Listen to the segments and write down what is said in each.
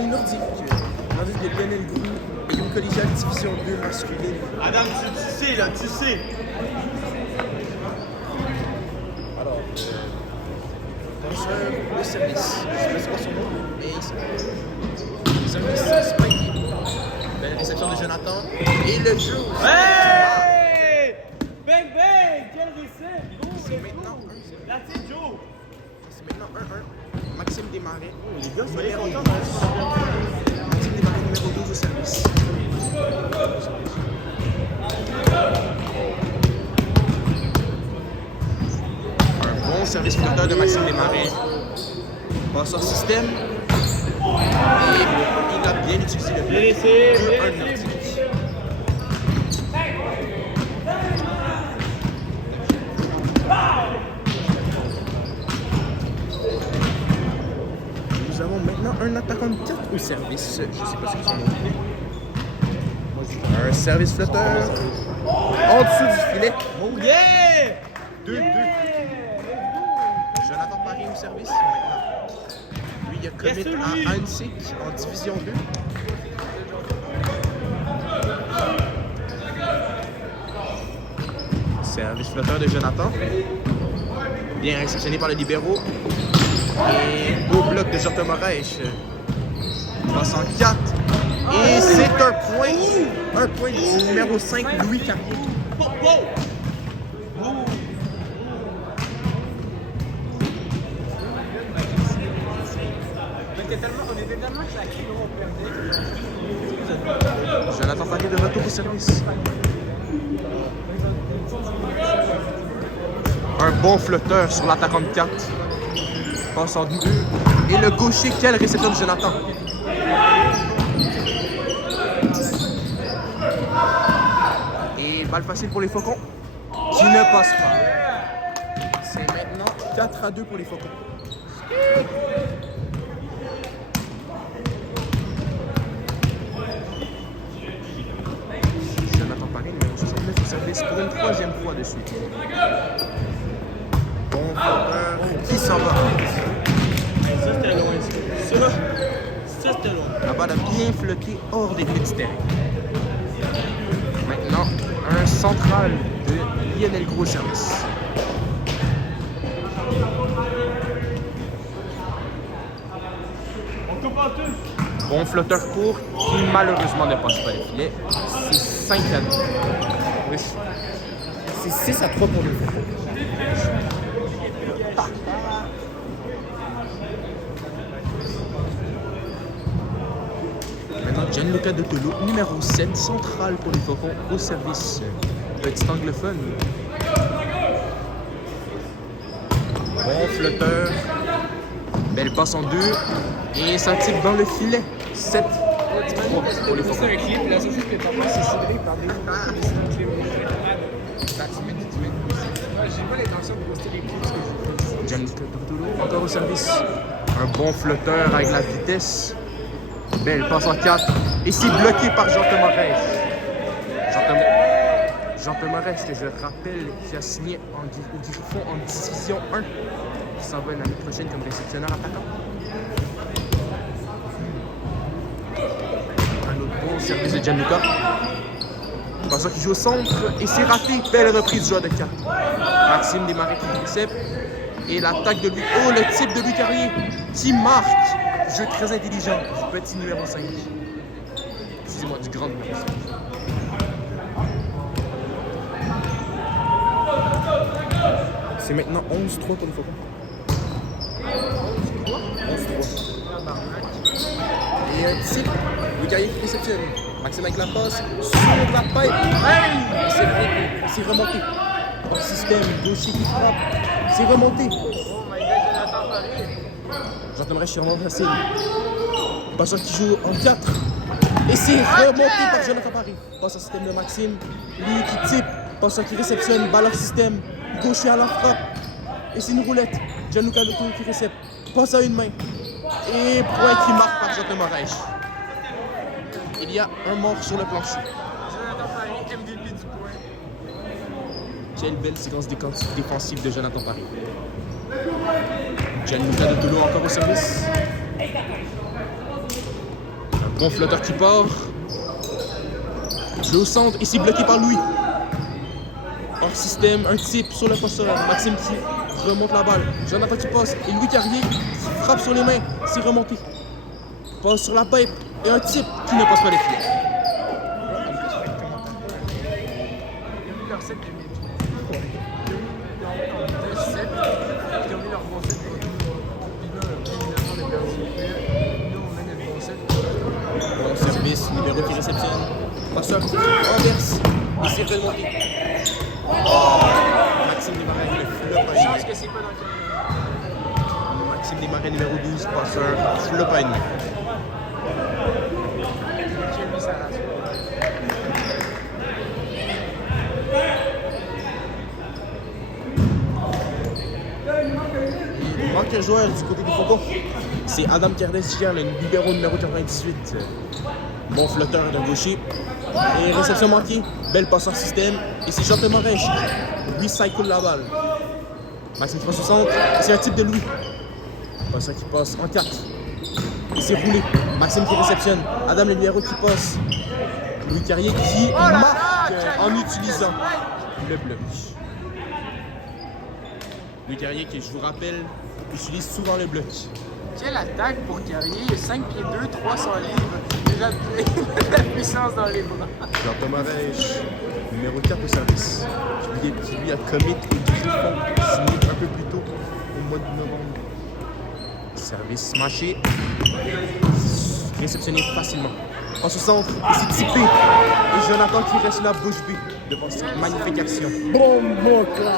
les Nordiques. Nordiques de Lionel Groux, équipe collégiale division 2 masculine. Adam, tu sais là, tu sais. Alors, danseur, le service. Je ne sais pas son nom, mais le service Spike. Belle réception de Jonathan. Et le jeu. Hey! Bang bang! Quel récit! C'est maintenant 1-0. La petite Joe! C'est maintenant 1-1. Maxime Desmarais. Les gars, soyez Numéro contents 12. Maxime Desmarais, numéro 12 au service. Un bon service flotteur de Maxime Desmarais. Passe hors système. Et il a bien utilisé le Bien essayé, bien 2-1 essayé. Nordique. Nous avons maintenant un attaquant de 4 au service. Je ne sais pas si son nom est. Un service flotteur. En dessous du filet. Oh yeah! 2-2. Jonathan Paris au service maintenant. Lui, il a commit Yes, lui. à Hansik en division 2. Service flotteur de Jonathan. Bien réceptionné par le libéraux. Et beau bloc de Jordan Moraes. Passe en 4. Et c'est un point. Un point du numéro 5, Louis Carrier. Wow! Wow! On était tellement sacrés, on perdait. Jonathan Paris de retour au service. Un bon flotteur sur l'attaquant de 4. Passe en 2. Et le gaucher, quelle réception de Jonathan. Et balle facile pour les Faucons, qui ne passe pas. C'est maintenant 4-2 pour les Faucons. Jonathan Paris, numéro 69 au service pour une 3e fois de suite. Bon flotteur qui s'en va. Ça, c'était loin, ça. Ça, c'était loin. La balle a bien flotté hors des buts du terrain. Maintenant, un central de Lionel Groux au service. On coupe en tout. Bon flotteur court qui malheureusement ne passe pas le filet. C'est 5-2. Oui. C'est 6-3 pour le Faucons. Maintenant, Gianluca De Tolo, numéro 7, central pour les Faucons au service. Petit anglophone. Bon flotteur. Belle passe en 2. Et ça tire dans le filet. 7-3 pour les Faucons. C'est un clip, la seule chose que t'as pas, c'est cidré par des j'ai pas l'intention de poster des clips parce que je Gianluca De Tolo, encore au service. Un bon flotteur avec la vitesse. Belle passe en 4. Et c'est bloqué par Jean-Thomas Moraes. Jean-Thomas Moraes, que je rappelle, qui a signé au Griffon en division 1. Qui s'en va l'année prochaine comme réceptionneur attaquant. Un autre bon service de Gianluca. Passeur qui joue au centre. Et c'est raté. Belle reprise du joueur de 4. Maxime Desmarais qui récepte. Et l'attaque de lui. Oh, le type de Louis Carrier qui marque. Jeu très intelligent du petit numéro 5. Excusez-moi, du grand numéro 5. C'est maintenant 11-3 pour les Faucons. 11-3. Et un type, Louis Carrier qui réceptionne. Maxime avec la passe, sur la pipe. Hey! C'est remonté. Hors système, gaucher qui frappe. C'est remonté. Jonathan Moraes sur remonté facile. Passeur qui joue en 4. Et c'est remonté par Jonathan Paris. Passe au système de Maxime. Lui qui type. Passeur qui réceptionne. Balle hors système. Gaucher à la frappe. Et c'est une roulette. Gianluca De Tolo qui récepte. Passe à une main. Et point qui marque par Jonathan Moraes. Il y a un mort sur le plancher. Jonathan Paris, MVP du point. Quelle belle séquence défensive de Jonathan Paris. Gianluca De Tolo encore au service. Bon flotteur qui part. Jeu au centre, ici bloqué par Louis. Hors système, un type sur le passeur. Maxime qui remonte la balle. Jonathan qui passe et Louis Carrier qui frappe sur les mains. C'est remonté. Passe sur la pipe et un type qui ne passe pas les filets. Ils ont mis leur set de midi. Ils ont mis leur 2-7, puis ils ont mis leur bon set pour nous. Puis là, finalement, on est perdu. Nous, on mène le bon set. Bon service, numéro qui réceptionne. Passeur renverse et c'est remonté. Maxime Desmarais, le flop Je pense que c'est pas dans le Maxime Desmarais, numéro 12, passeur flop à ennemi. qui a mis ça là. Il manque un joueur du côté du Faucon. C'est Adam Kardashian, le libéro numéro 98. Bon flotteur de gaucher. Et réception manquée. Belle passe en système. Et c'est Jean-Thomas Rech. Lui cycle la balle. Maxime 360. Et c'est un type de Louis. Passeur qui passe en 4. Et c'est roulé. Maxime qui réceptionne. Adam le libéro qui passe. Louis Carrier qui marque en utilisant le bloc. Louis Carrier qui, je vous rappelle, utilise souvent le bloc. Quelle attaque pour Carrier, 5 pieds 2, 300 livres, déjà la puissance dans les bras. Jean-Thomas Rech, numéro 4 au service, qui lui a commit et Griffon, signé un peu plus tôt au mois de novembre. Service smashé, réceptionné facilement. En ce centre, et c'est typé. Et Jonathan qui reste là bouche bée devant cette magnifique action. Bon, là.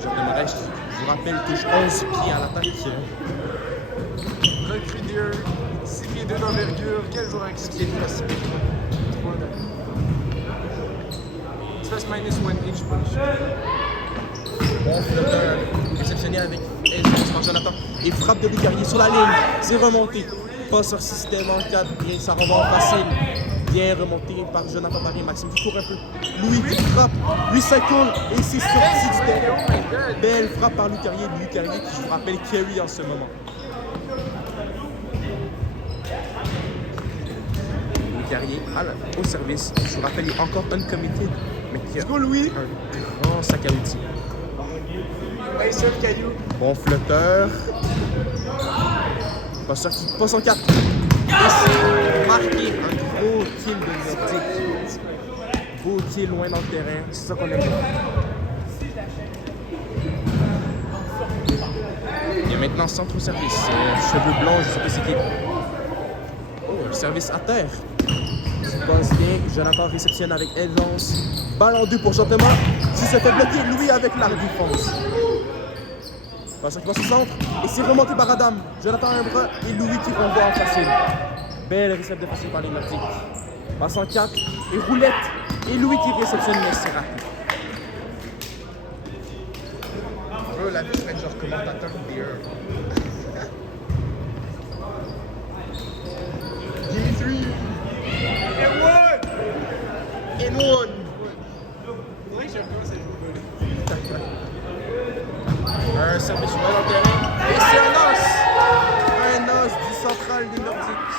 Jean-Thomas Rech, je vous rappelle, touche 11 pieds à l'attaque. Recrue Deer, 6 pieds 2 d'envergure, quel joueur expliqué de la 6 pieds 3 Tu fasses minus 1 inch punch. Bon flotteur, réceptionné avec aisance par Jonathan. Et frappe de Louis Carrier sur la ligne. C'est remonté. Passe sur système en 4. Bien, ça rebond facile. Bien remonté par Jonathan Paris. Maxime qui court un peu. Louis qui frappe. Lui cycle. Et c'est sorti du terrain. Belle frappe par Louis Carrier. Louis Carrier qui, je vous rappelle, carry en ce moment. Louis Carrier au service. Je vous rappelle, il est encore uncommitted. Mais qui a un grand sac à outils. Hey, seul caillou. Bon flotteur. Passeur qui passe en 4. Et c'est marqué. Un gros kill de Nordique. Beau kill loin dans le terrain. C'est ça qu'on aime. Et maintenant, centre au service. Cheveux blancs, je sais pas c'est qui. Oh, le service à terre. Passe bien. Jonathan réceptionne avec aisance. Balle en 2 pour Jean-Thomas. Si se fait bloquer, Louis avec la défense. Passeur qui passe au centre. Et c'est remonté par Adam. Jonathan a un bras et Louis qui renvoie en facile. Belle réception de facile par les Nordiques. Passe en 4 et roulette. Et Louis qui réceptionne, mais c'est raté. Oh, la vie serait genre commentateur Deer. Give me 3. In one. Faudrait que je recommence à jouer au volley. Un service sur le terrain. Et c'est un os du central des Nordiques.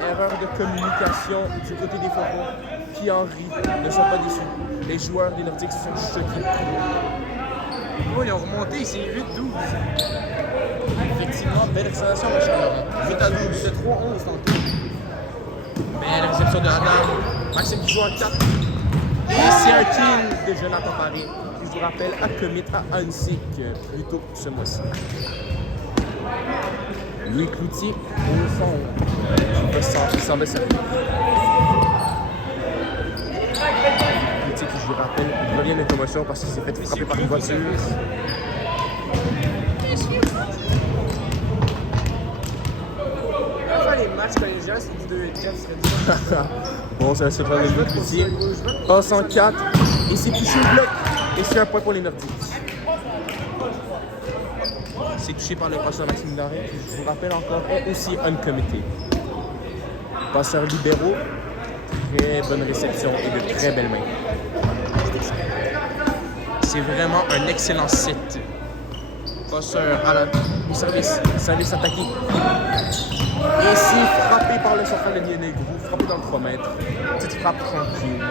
Erreur de communication du côté des Faucons qui en rient, ne sont pas déçus. Les joueurs des Nordiques sont choqués. Oh, ils ont remonté, c'est 8-12. Effectivement, belle accélération, mon cher Laurent. 8 à 12, c'est 3-11 tantôt. Belle réception de Adam. Maxime qui joue en 4. Et c'est un kill de Jonathan Paris, qui, je vous rappelle, a commit à Hansik plus tôt ce mois-ci. Louis Cloutier au fond. Il s'en va servir. Cloutier qui, je vous rappelle, revient de commotion parce qu'il s'est fait frapper par une voiture. Enfin, les matchs collégiales, c'est du 2 et 4, serait dur. Bon, ça va se faire le Louis Cloutier. Passe en 4 et c'est touché au bloc. Et c'est un point pour les Nordiques. C'est touché par le passeur Maxime Daré, qui, je vous rappelle encore, est aussi uncommitted. Passeur libéraux, très bonne réception et de très belles mains. C'est vraiment un excellent set. Passeur au service. Service attaqué. Et c'est frappé par le central de Lyonnais. Gros, frappé dans le 3 mètres. Petite frappe tranquille.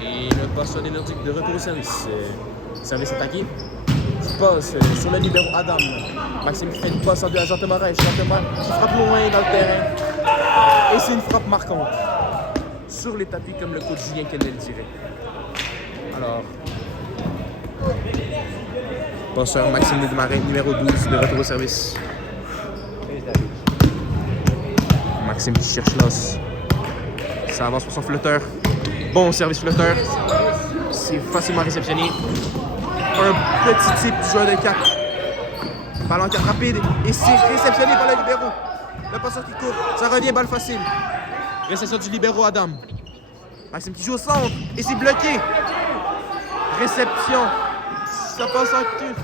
Et le passeur des Nordiques de retour au service. Service attaqué. Qui passe sur le libéro Adam. Maxime qui fait une passe en 2 à Jean Thomas qui frappe loin dans le terrain. Et c'est une frappe marquante. Sur les tapis, comme le coach Julien Kennel dirait. Alors, passeur Maxime Desmarais, numéro 12, de retour au service. Maxime qui cherche l'os. Ça avance pour son flotteur. Bon service flotteur. C'est facilement réceptionné. Un petit type du joueur de 4. Ballon en 4 rapide. Et c'est réceptionné par le libéro. Le passeur qui court. Ça revient, balle facile. Réception du libéro Adam. Maxime qui joue au centre. Et c'est bloqué. Réception. Ça passe en cul.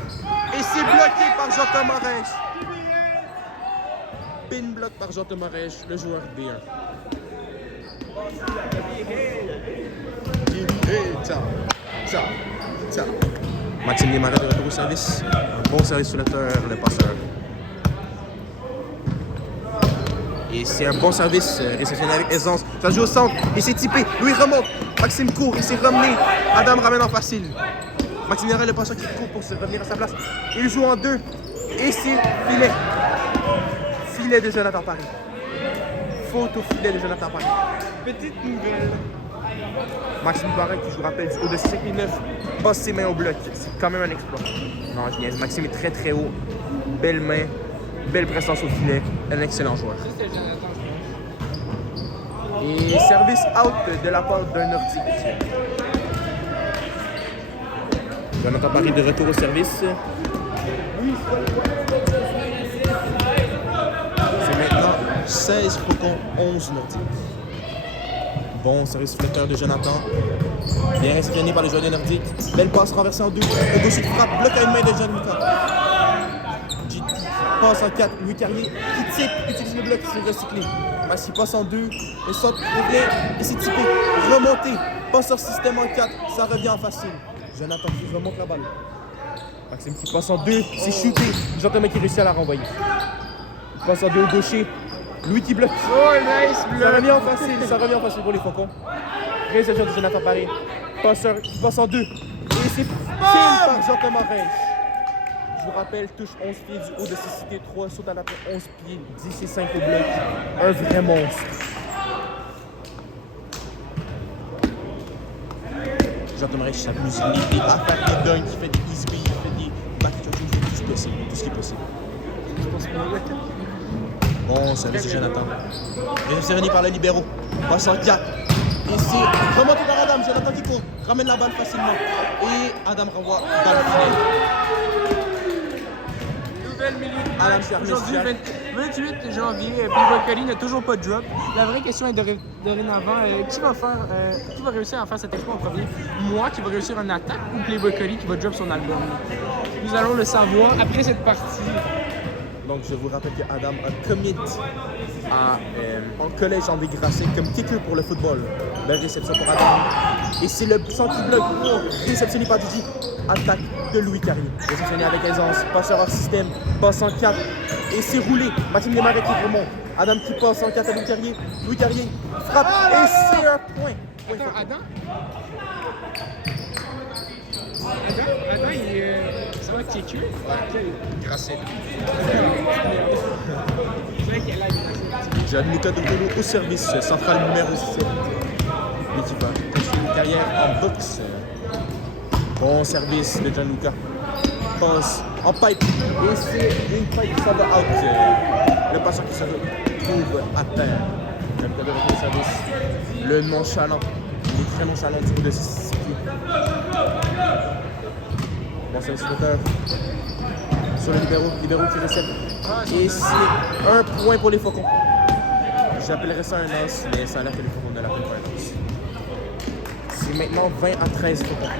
Et c'est bloqué par Jean-Thomas Reich. Pin block par Jean-Thomas Reich, le joueur B1. Maxime Desmarais de retour au service. Un bon service sur le passeur. Et c'est un bon service réceptionné avec aisance. Ça joue au centre et c'est typé. Lui remonte. Maxime court, il s'est ramené. Adam ramène en facile. Maxime Desmarais, le passeur qui court pour se revenir à sa place. Il joue en 2. Et c'est filet. Filet de Jonathan Paris. Faute au filet de Jonathan Paris. Petite nouvelle. Maxime Desmarais qui, je vous rappelle, du haut de 5'9", passe ses mains au bloc. C'est quand même un exploit. Non, je niaise. Maxime est très très haut. Belle main. Belle présence au filet. Un excellent joueur. Ça, c'était Jonathan, je pense. Et service out de la part d'un Nordique. Jonathan Paris de retour au service. C'est maintenant 16 faucons, 11 Nordiques. Bon service flotteur de Jonathan. Bien réceptionné par les joueurs des Nordiques. Belle passe renversée en 2. Le gaucher qui frappe, bloque à une main de Jean-Lucas. Passe en 4, Louis Carrier qui type, utilise le bloc, c'est recyclé. Maxi passe en 2, et saute, revient, et c'est typé. Remonté, passe sur système en 4, ça revient en facile. Jonathan qui remonte la balle. Maxime qui passe en 2, c'est shooté. Jean-Thomas qui réussit à la renvoyer. Il passe en 2 au gaucher. Louis qui bloque. Oh, nice Ça bloc. revient en facile, ça revient en facile pour les Faucons. Réception de Jonathan Paris. Passeur qui passe en 2. Et c'est kill par Jean-Thomas Reich. Je vous rappelle, touche 11 pieds du haut de cécité 3, saute à l'après 11 pieds, 10 et 5 au bloc. Un vrai monstre. Jean-Thomas Reich s'amuse à faire des dunks, il fait des easy, il fait des back, tout ce qui est possible. Bon service de Jonathan. Réceptionné par le libéro. Passe en 4. Et c'est remonté par Adam. Jonathan qui court. Ramène la balle facilement. Et Adam renvoie balle finale. Nouvelle minute. Adam Pierre Aujourd'hui, Messiac. 28 janvier, Playboy Collie n'a toujours pas de drop. La vraie question est dorénavant, qui va réussir à faire cet exploit en premier? Moi qui va réussir en attaque ou Playboy Collie qui va drop son album? Nous allons le savoir après cette partie. Donc, je vous rappelle qu'Adam a commit en collège André Grasset comme kicker pour le football. Belle réception pour Adam. Et c'est le centre qui bloque. Réceptionné par Didi. Attaque de Louis Carrier. Réceptionné avec aisance. Passeur hors système. Passe en 4. Et c'est roulé. Maxime Desmarais qui remonte. Adam qui passe en 4 à Louis Carrier. Louis Carrier frappe. Et c'est un point. Adam, il est... C'est pas kicker? Grasset. C'est vrai qu'elle a une Gianluca Dovolo au service. Central numéro 7. Lui qui va continuer une carrière en boxe. Bon service de Gianluca. Passe en pipe. Et c'est une pipe qui s'en va out. Le passeur qui se retrouve à terre. Gianluca Dovolo au service. Le nonchalant. Il est très nonchalant du coup de 6 pieds. Bon service flotteur. Sur le libéro qui récède. Et c'est un point pour les Faucons. J'appellerais ça un os, mais ça a l'air que les Faucons ne l'appellent pas un os. C'est maintenant 20 à 13 Faucons.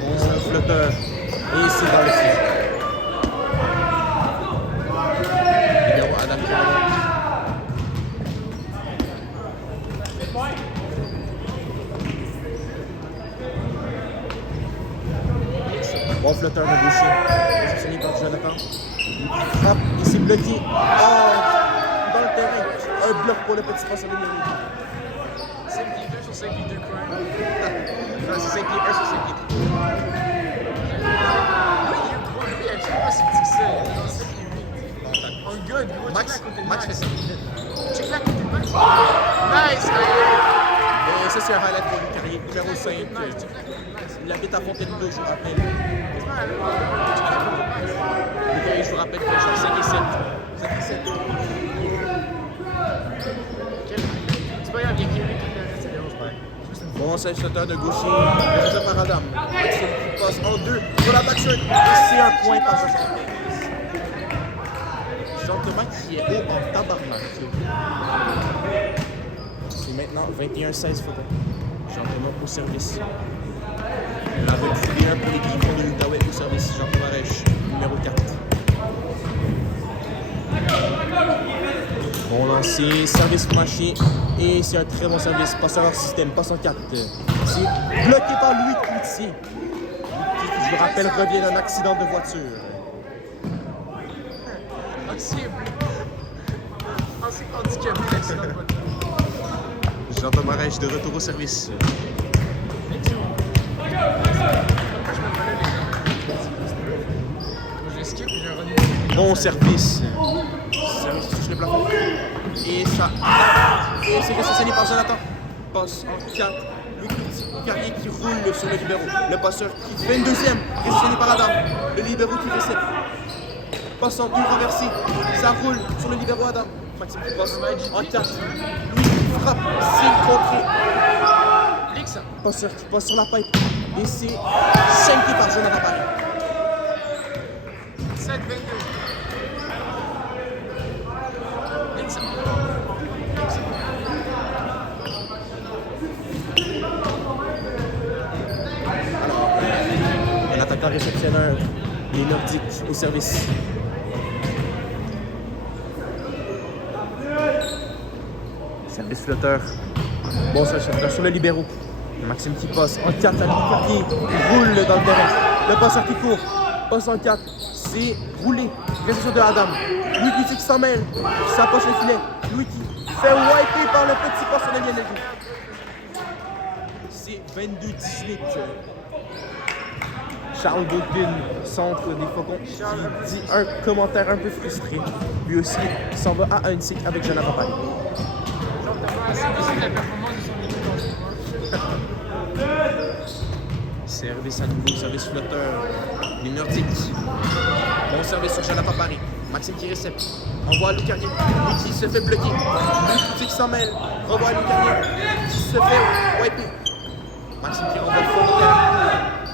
Bon flotteur. Et c'est dans le filet. Bon flotteur de gaucher. Réceptionné par Jonathan. Frappe et c'est bloqué. Oh, dans le terrain. Un bloc pour le petit passeur de Miami. 5 pieds 2 sur 5 pieds 2 quoi. Non, c'est 5 pieds 1 sur 5 pieds 2. Lui, il est pas si petit que ça. Il est dans 5 pieds 8. Oh, good, gros. Max fait ça. Check là, côté de Max. Nice, Et ça, c'est un highlight pour le carrière numéro 5. Il habite à Fontainebleau, je vous rappelle. Le carrière, je vous rappelle, que genre 5 et 7. 5 et 7. C'est pas grave, il y a Kiri qui c'est bien, Bon, c'est un sauteur de gaucher. Réception par Adam. Maxime qui passe en 2 pour la backshirt. Et c'est un point par Jean Thomas qui est haut en tabarnak. C'est maintenant 21-16 photos. Jean Thomas au service. La recrue 1 pour les Griffons de l'Outaouais au service. Jean Thomas Rech, numéro 4. Bon lancé, service marché. Et c'est un très bon service. Passeur hors système, passe en 4. C'est bloqué par Louis Cloutier. Qui, je vous rappelle, revient d'un accident de voiture. handicapé, l'accident de voiture. Jean Thomas Rech de retour au service. Bon service. Service qui touche le plafond. Et ça. Et c'est réceptionné par Jonathan. Passe en 4. Louis Carrier qui roule sur le libéro. Le passeur qui fait une deuxième. Réceptionné par Adam. Le libéro qui récepte. Passe en 2 renversé. Ça roule sur le libéro Adam. Maxime qui passe en 4. Louis qui frappe. C'est contré. Passeur qui passe sur la pipe. Et c'est shanké par Jonathan Paris. 7-22. Alors, un attaquant réceptionneur, les Nordiques au service. Service flotteur. Bon, ça flotteur sur le libéraux. Maxime qui passe en 4 à Louis Carrier. Roule dans le terrain. Le passeur qui court. Passe en 4. C'est roulé. Réception de Adam. Louis qui s'en mêle. Ça passe le filet. Louis qui fait wiper par le petit passeur de Lionel. C'est 22-18. Charles Godwin, centre des Faucons, qui dit un commentaire un peu frustré. Lui aussi, il s'en va à un cycle avec Jonathan Paris. C'est la performance de son équipe en ce moment. Service à nouveau, service flotteur. Les Nordiques. Bon service sur Jonathan Paris. Maxime qui récepte. Envoie à Louis Carrier. Lui qui se fait bloquer. Louis qui s'en mêle. Renvoie à Louis Carrier. Qui se fait wiper. Maxime qui renvoie le fond de terre.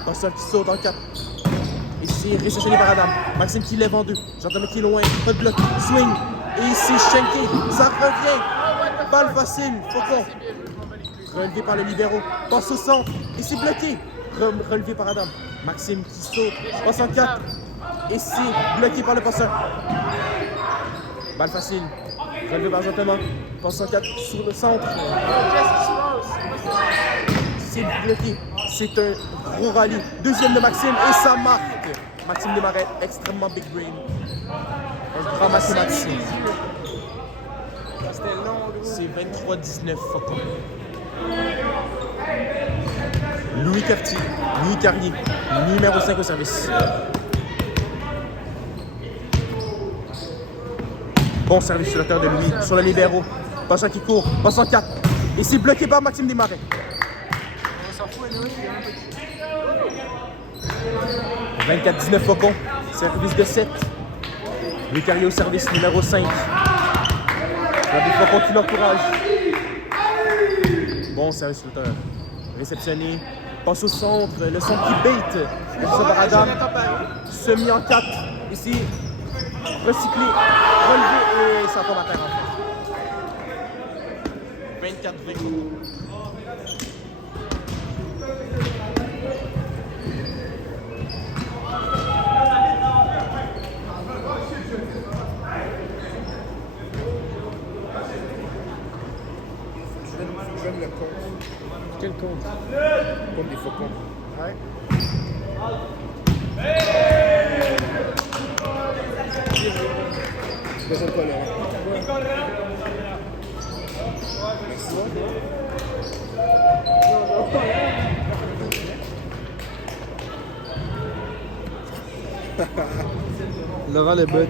Passeur qui saute en 4. Et c'est réceptionné par Adam. Maxime qui lève en 2. J'entends qui est loin. Pas de bloc. Swing. Et c'est shanké. Ça revient. Balle facile. Faucon. Relevé par le libéro. Passe au centre. Et c'est bloqué. Relevé par Adam. Maxime qui saute. Passe en 4. Et c'est bloqué par le passeur. Balle facile. Relevé par Jean-Thomas. Passe en 4 sur le centre. C'est bloqué. C'est un gros rallye. Deuxième de Maxime et ça marque. Maxime Desmarais, extrêmement big brain. Un grand mathématicien. C'était long, gros. C'est 23-19 Faucon. Louis Carrier, numéro 5 au service. Bon service sur le terre de Louis, sur le libéro. Passant qui court, passant 4. Et c'est bloqué par Maxime Desmarais. On s'en fout, Louis. 24-19 Faucon, service de 7. Louis Carrier au service numéro 5. La des Faucons qui l'encourage. Bon service flotteur. Réceptionné. Passe au centre. Le centre qui bait. Le par Adam. Semi en 4. Ici. Recyclé. Relevé. Et ça tombe à terre en fait. 24-20 Faucon. Le compte. Quel compte? Compte des Faucons. Ouais. Besoin de quoi, Laurent? Merci. Laurent le but.